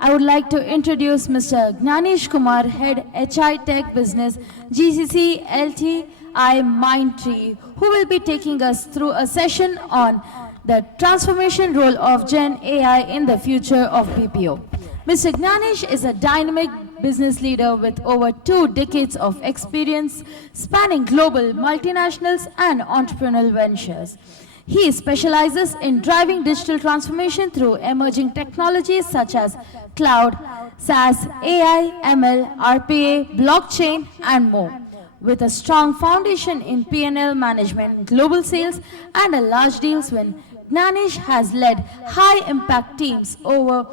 I would like to introduce Mr. Gyanesh Kumar, Head HI Tech Business, GCC LTIMindtree, who will be taking us through a session on the transformation role of Gen AI in the future of BPO. Mr. Gyanesh is a dynamic business leader with over 2 decades of experience spanning global multinationals and entrepreneurial ventures. He specializes in driving digital transformation through emerging technologies such as cloud, SaaS, AI, ML, RPA, blockchain, and more. With a strong foundation in P&L management, global sales, and a large deals win, Gyanesh has led high-impact teams over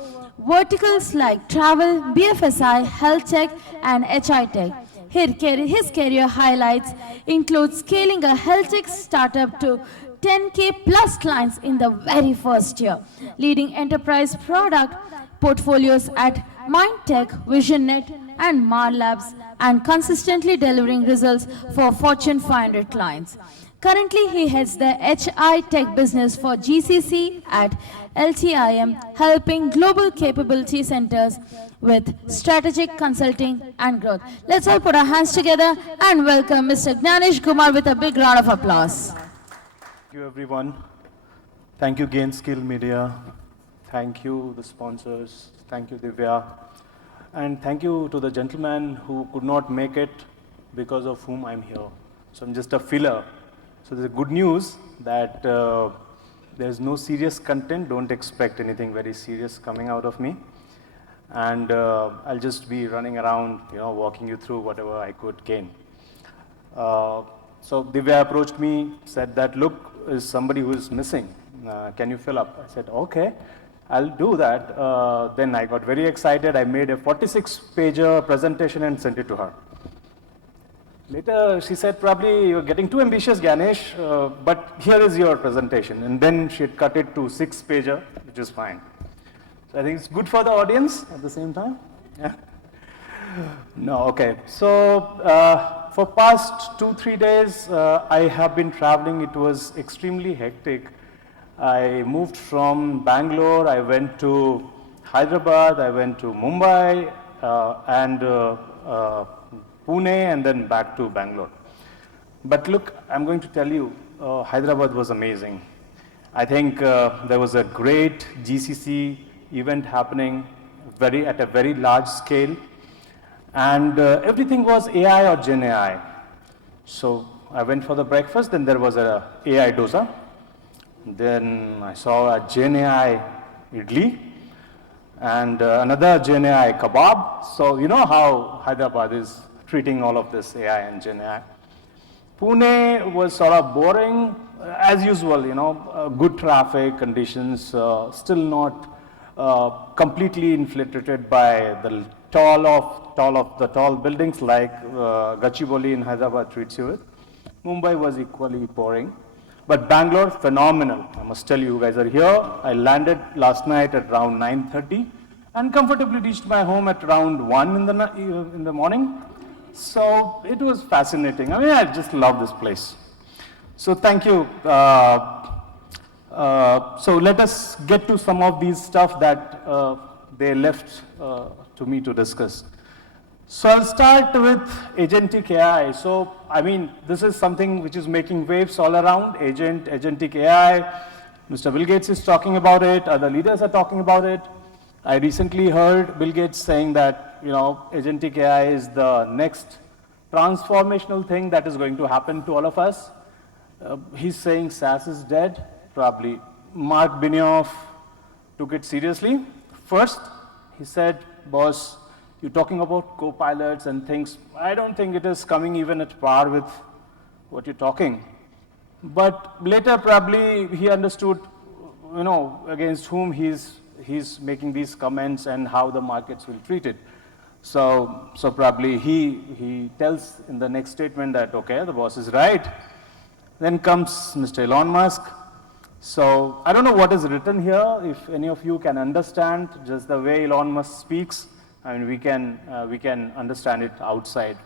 verticals like travel, BFSI, health tech, and HI tech. His career highlights include scaling a health tech startup to 10K plus clients in the very first year, leading enterprise product portfolios at Mindtech, VisionNet, and Mar Labs, and consistently delivering results for Fortune 500 clients. Currently, he heads the HI Tech business for GCC at LTIM, helping global capability centers with strategic consulting and growth. Let's all put our hands together and welcome Mr. Gyanesh Kumar with a big round of applause. Thank you, everyone. Thank you, Gainskill Media. Thank you, the sponsors. Thank you, Divya. And thank you to the gentleman who could not make it because of whom I'm here. So I'm just a filler. So there's a good news that there's no serious content. Don't expect anything very serious coming out of me. And I'll just be running around, walking you through whatever I could gain. So Divya approached me, said that, look, is somebody who is missing. Can you fill up? I said, okay, I'll do that. Then I got very excited. I made a 46-pager presentation and sent it to her. Later, she said, probably you're getting too ambitious, Gyanesh, but here is your presentation. And then she had cut it to 6-pager, which is fine. So I think it's good for the audience at the same time. Yeah. No, okay. So for past 2-3 days, I have been traveling. It was extremely hectic. I moved from Bangalore. I went to Hyderabad. I went to Mumbai and Pune, and then back to Bangalore. But look, I'm going to tell you, Hyderabad was amazing. I think there was a great GCC event happening at a very large scale. And everything was AI or Gen AI. So I went for the breakfast, then there was a AI dosa. Then I saw a Gen AI idli and another Gen AI kebab. So you know how Hyderabad is treating all of this AI and Gen AI. Pune was sort of boring, as usual, good traffic conditions, still not completely infiltrated by the tall buildings like Gachibowli in Hyderabad treats you with. Mumbai was equally boring. But Bangalore, phenomenal. I must tell you, you guys are here. I landed last night at around 9:30 and comfortably reached my home at around 1 in the morning. So it was fascinating. I mean, I just love this place. So thank you. So let us get to some of these stuff that they left to me to discuss. So I'll start with agentic AI. So, I mean, this is something which is making waves all around, agentic AI. Mr. Bill Gates is talking about it, other leaders are talking about it. I recently heard Bill Gates saying that, agentic AI is the next transformational thing that is going to happen to all of us. He's saying SaaS is dead, probably. Mark Benioff took it seriously. First, he said, boss, you're talking about co-pilots and things. I don't think it is coming even at par with what you're talking. But later, probably, he understood, against whom he's making these comments and how the markets will treat it. So probably he tells in the next statement that, okay, the boss is right. Then comes Mr. Elon Musk. So I don't know what is written here. If any of you can understand just the way Elon Musk speaks, I mean, we can understand it outside.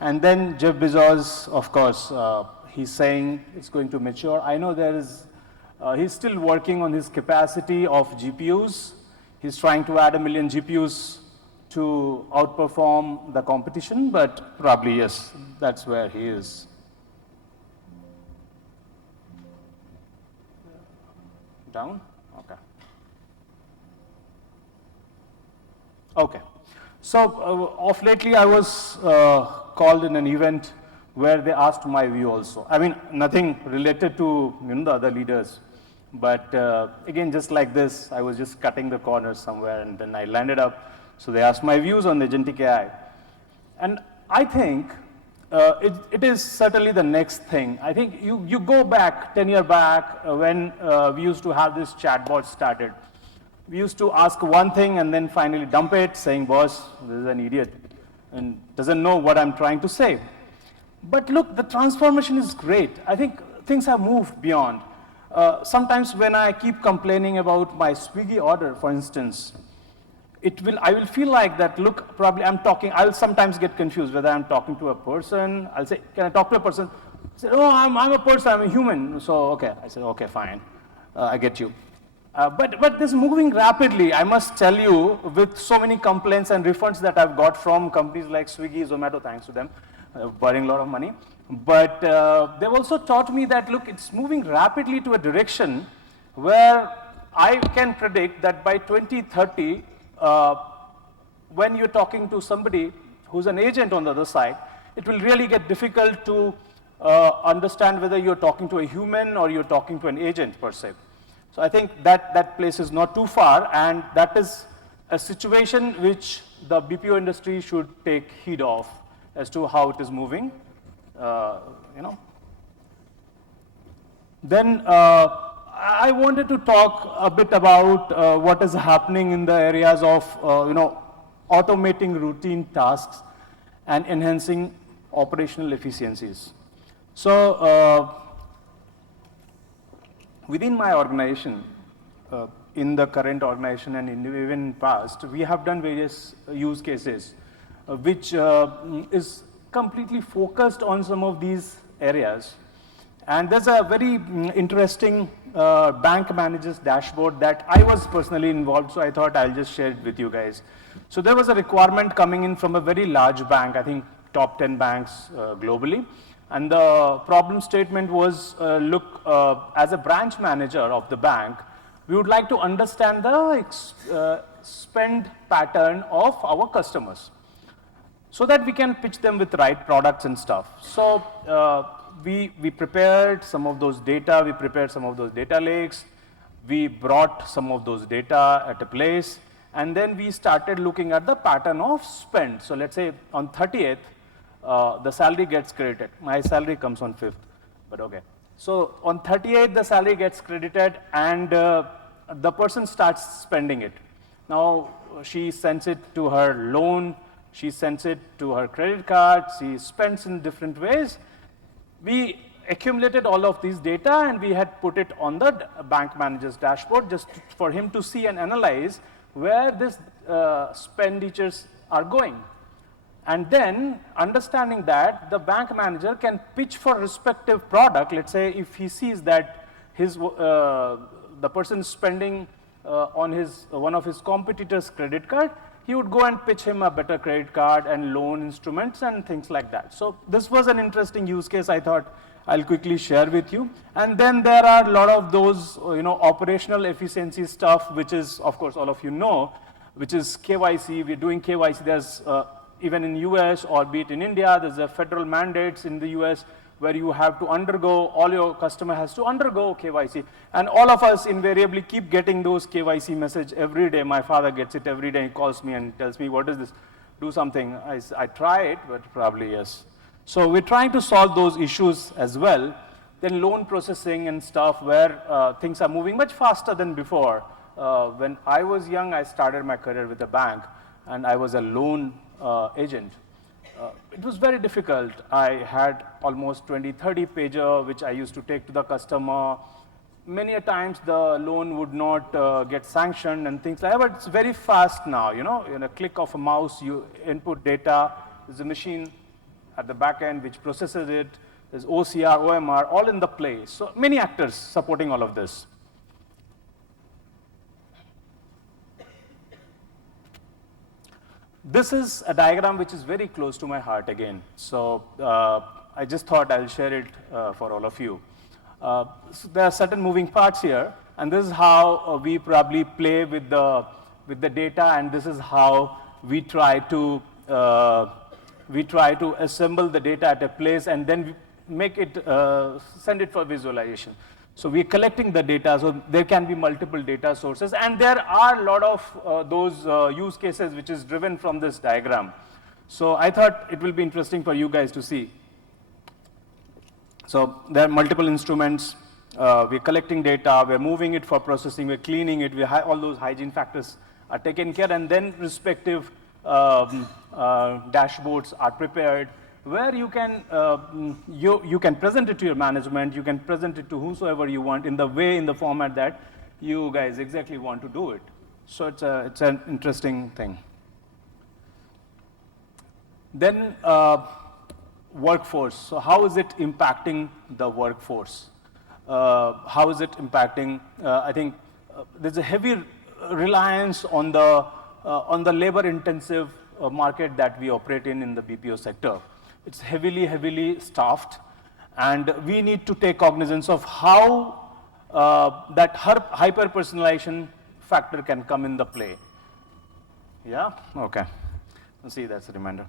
And then Jeff Bezos, of course, he's saying it's going to mature. I know he's still working on his capacity of GPUs. he's trying to add 1 million GPUs to outperform the competition, but probably, yes, that's where he is. Down? Okay. Okay. So, of lately, I was called in an event where they asked my view also. I mean, nothing related to the other leaders, but again, just like this, I was just cutting the corners somewhere, and then I landed up. So they asked my views on agentic AI, and I think it is certainly the next thing. I think you go back 10 years back when we used to have this chatbot started. We used to ask one thing and then finally dump it, saying, boss, this is an idiot and doesn't know what I'm trying to say. But look, the transformation is great. I think things have moved beyond. Sometimes when I keep complaining about my Swiggy order, for instance, I will feel like that, look, probably I'll sometimes get confused whether I'm talking to a person. I'll say, can I talk to a person? I say, oh, I'm a person, I'm a human. So, okay. I said, okay, fine. I get you. But this is moving rapidly, I must tell you, with so many complaints and refunds that I've got from companies like Swiggy, Zomato, thanks to them, borrowing a lot of money. But they've also taught me that, look, it's moving rapidly to a direction where I can predict that by 2030, when you're talking to somebody who's an agent on the other side, it will really get difficult to understand whether you're talking to a human or you're talking to an agent per se. So I think that place is not too far, and that is a situation which the BPO industry should take heed of as to how it is moving. Then I wanted to talk a bit about what is happening in the areas of automating routine tasks and enhancing operational efficiencies. So within my organization, in the current organization and even in past, we have done various use cases, which is completely focused on some of these areas. And there's a very interesting bank manager's dashboard that I was personally involved, so I thought I'll just share it with you guys. So there was a requirement coming in from a very large bank, I think top 10 banks globally. And the problem statement was, look, as a branch manager of the bank, we would like to understand the spend pattern of our customers so that we can pitch them with the right products and stuff. So we prepared some of those data, we prepared some of those data lakes, we brought some of those data at a place, and then we started looking at the pattern of spend. So let's say on 30th, the salary gets credited. My salary comes on 5th, but okay. So on 38th, the salary gets credited, and the person starts spending it. Now, she sends it to her loan, she sends it to her credit card, she spends in different ways. We accumulated all of these data, and we had put it on the bank manager's dashboard just for him to see and analyze where these expenditures are going. And then, understanding that, the bank manager can pitch for respective product. Let's say if he sees that the person is spending on one of his competitors' credit card, he would go and pitch him a better credit card and loan instruments and things like that. So this was an interesting use case I thought I'll quickly share with you. And then there are a lot of those operational efficiency stuff, which is, of course, all of you know, which is KYC. We're doing KYC. There's even in US or be it in India, there's a federal mandates in the US where you have to undergo, all your customer has to undergo KYC. And all of us invariably keep getting those KYC message every day. My father gets it every day. He calls me and tells me, what is this? Do something. I try it, but probably yes. So we're trying to solve those issues as well. Then loan processing and stuff where things are moving much faster than before. When I was young, I started my career with a bank, and I was a loan agent. It was very difficult. I had almost 20, 30 pager, which I used to take to the customer. Many a times the loan would not get sanctioned and things like that, but it's very fast now, in a click of a mouse, you input data, there's a machine at the back end which processes it, there's OCR, OMR, all in the place. So many actors supporting all of this. This is a diagram which is very close to my heart again. So I just thought I'll share it for all of you. So there are certain moving parts here, and this is how we probably play with the data, and this is how we try to assemble the data at a place and then make it send it for visualization. So we're collecting the data, so there can be multiple data sources, and there are a lot of those use cases which is driven from this diagram. So I thought it will be interesting for you guys to see. So there are multiple instruments, we're collecting data, we're moving it for processing, we're cleaning it, all those hygiene factors are taken care, and then respective dashboards are prepared, where you can you can present it to your management, you can present it to whomsoever you want in the format that you guys exactly want to do it. So it's an interesting thing. Then workforce. So how is it impacting the workforce? How is it impacting? I think there's a heavy reliance on the labor-intensive market that we operate in the BPO sector. It's heavily staffed, and we need to take cognizance of how that hyper-personalization factor can come in the play. Yeah? Okay. See, that's a reminder.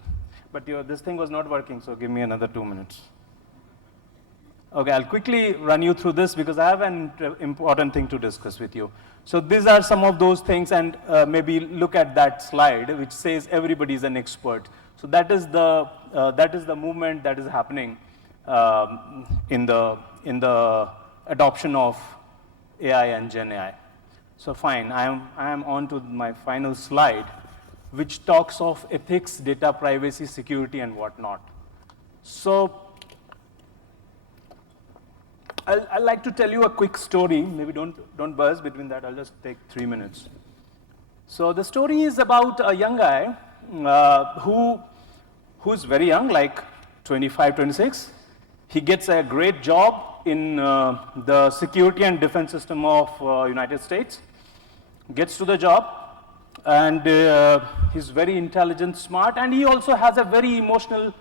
But this thing was not working, so give me another 2 minutes. Okay, I'll quickly run you through this because I have an important thing to discuss with you. So these are some of those things, and maybe look at that slide which says everybody is an expert. So that is the movement that is happening in the adoption of AI and Gen AI. So fine, I am on to my final slide, which talks of ethics, data privacy, security, and whatnot. So I'd like to tell you a quick story. Maybe don't buzz between that. I'll just take 3 minutes. So the story is about a young guy who's very young, like 25, 26. He gets a great job in the security and defense system of United States. Gets to the job, and he's very intelligent, smart, and he also has a very emotionally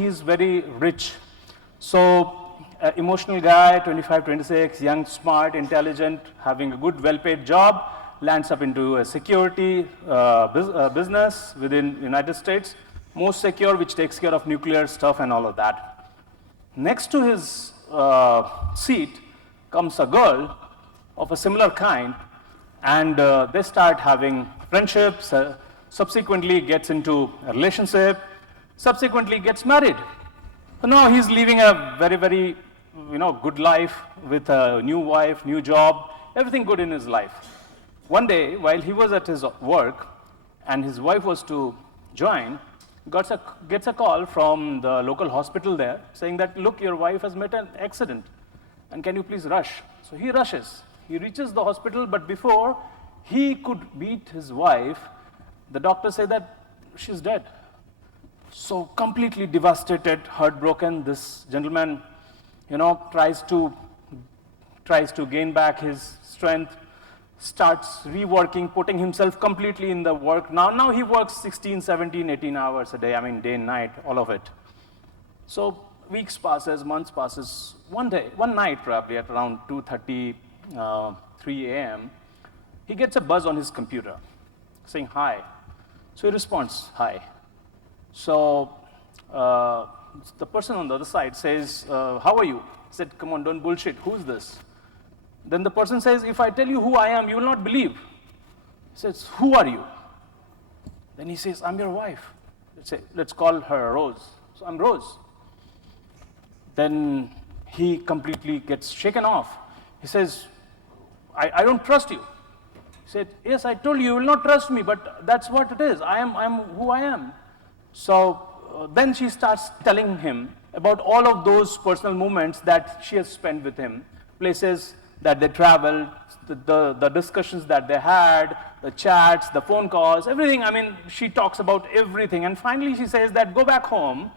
he's very rich. So emotional guy, 25, 26, young, smart, intelligent, having a good, well-paid job, lands up into a security business within United States, most secure, which takes care of nuclear stuff and all of that. Next to his seat comes a girl of a similar kind, and they start having friendships, subsequently gets into a relationship, subsequently gets married. So now he's living a very good life with a new wife, new job, everything good in his life. One day, while he was at his work and his wife was to join, gets a call from the local hospital there saying that, look, your wife has met an accident and can you please rush? So he rushes. He reaches the hospital, but before he could meet his wife, the doctor said that she's dead. So completely devastated, heartbroken, this gentleman, tries to gain back his strength, starts reworking, putting himself completely in the work. Now he works 16, 17, 18 hours a day, day and night, all of it. So weeks passes, months passes. One night probably at around 2:30, 3 a.m., he gets a buzz on his computer saying hi. So he responds, hi. So the person on the other side says, how are you? He said, come on, don't bullshit, who's this? Then the person says, if I tell you who I am, you will not believe. He says, who are you? Then he says, I'm your wife. Let's call her Rose. So I'm Rose. Then he completely gets shaken off. He says, I don't trust you. He said, yes, I told you, you will not trust me, but that's what it is. I'm who I am. So then she starts telling him about all of those personal moments that she has spent with him, places that they traveled, the discussions that they had, the chats, the phone calls, everything. She talks about everything. And finally she says that go back home,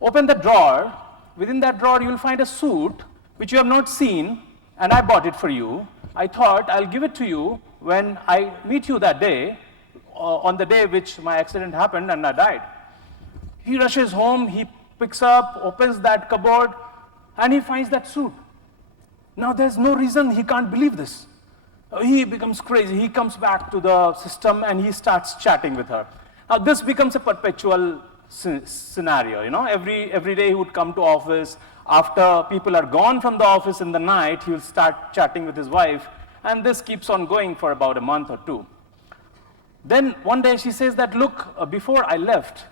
open the drawer. Within that drawer you'll find a suit which you have not seen, and I bought it for you. I thought I'll give it to you when I meet you that day. on the day which my accident happened and I died. He rushes home, he picks up, opens that cupboard, and he finds that suit. Now there's no reason he can't believe this. He becomes crazy. He comes back to the system and he starts chatting with her. Now this becomes a perpetual scenario. Every day he would come to office. After people are gone from the office in the night, he will start chatting with his wife, and this keeps on going for about a month or two. Then one day she says that, look, before I left,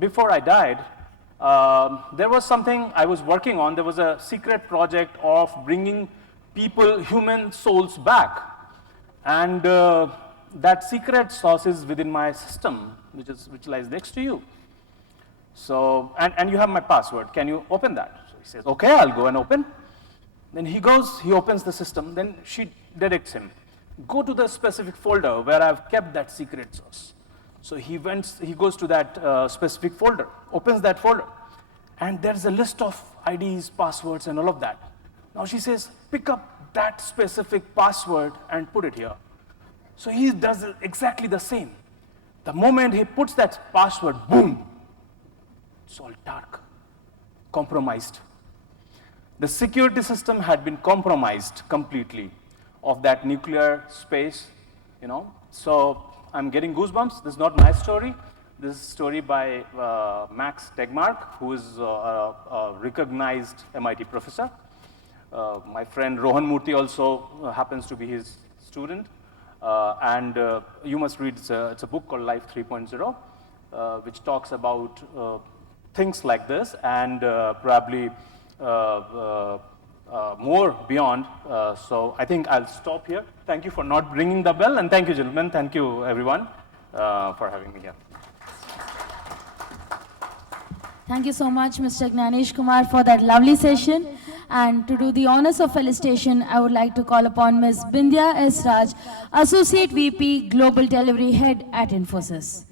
before I died, there was something I was working on. There was a secret project of bringing people, human souls back. And that secret source is within my system, which lies next to you. So, and you have my password. Can you open that? So he says, okay, I'll go and open. Then he goes, he opens the system. Then she directs him, go to the specific folder where I've kept that secret source. So he goes to that specific folder, opens that folder, and there's a list of IDs, passwords, and all of that. Now she says, pick up that specific password and put it here. So he does exactly the same. The moment he puts that password, boom, it's all dark, compromised. The security system had been compromised completely of that nuclear space, So I'm getting goosebumps. This is not my story. This is a story by Max Tegmark, who is a recognized MIT professor. My friend Rohan Murthy also happens to be his student. And you must read, it's a book called Life 3.0, which talks about things like this and probably more beyond. So I think I'll stop here. Thank you for not ringing the bell, and thank you, gentlemen. Thank you, everyone, for having me here. Thank you so much, Mr. Gyanesh Kumar, for that lovely session. And to do the honors of felicitation, I would like to call upon Ms. Bindya S. Raj, Associate VP, Global Delivery Head at Infosys.